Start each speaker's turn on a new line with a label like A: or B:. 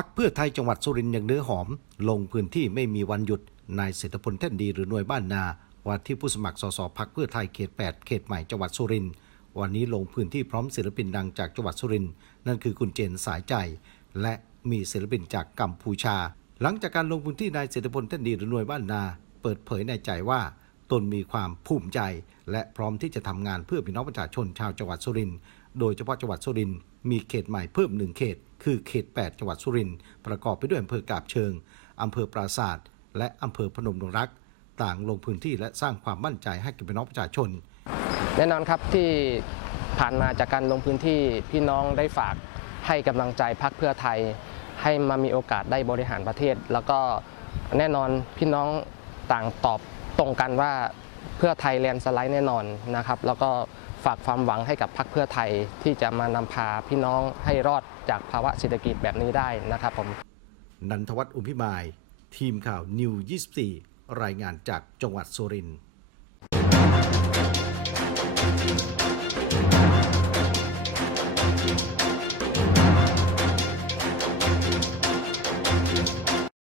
A: พักเพื่อไทยจังหวัดสุรินทร์ย่างเนื้อหอม ลงพื้นที่ไม่มีวันหยุด นายเศรษฐพลแท่นดีหรือหน่วยบ้านนาว่าที่ผู้สมัครสสพักเพื่อไทยเขต 8 เขตใหม่จังหวัดสุรินทร์วันนี้ลงพื้นที่พร้อมศิลปินดังจากจังหวัดสุรินทร์นั่นคือคุณเจนสายใจ และมีศิลปินจากกัมพูชา หลังจากการลงพื้นที่นายเศรษฐพลแท่นดีหรือหน่วยบ้านนา เปิดเผยในใจว่าตนมีความภูมิใจ และพร้อมที่จะทำงานเพื่อพี่น้องประชาชนชาวจังหวัดสุรินทร์โดยเฉพาะจังหวัดสุรินทร์มีเขตใหม่เพิ่มหนึ่งเขต คือเขต 8 จังหวัดสุรินทร์ประกอบไปด้วยอำเภอกาบเชิง อำเภอปราศาสตร์และอำเภอพนมดงรัก ต่างลงพื้นที่และสร้างความมั่นใจให้กับพี่น้องประชาชน
B: แน่นอนครับที่ผ่านมาจากการลงพื้นที่พี่น้องได้ฝากให้กำลังใจพักเพื่อไทย ให้มามีโอกาสได้บริหารประเทศ แล้วก็แน่นอนพี่น้องต่างตอบตรงกันว่า เพื่อไทยแลนด์สไลด์แน่นอนนะครับแล้วก็ฝากความหวังให้กับพรรคเพื่อไทยที่จะมานำพาพี่น้องให้รอดจากภาวะเศรษฐกิจแบบนี้ได้นะครับผม
A: นันทวัฒน์อุพิมาย ทีมข่าวนิว 24 รายงานจากจังหวัดสุรินทร์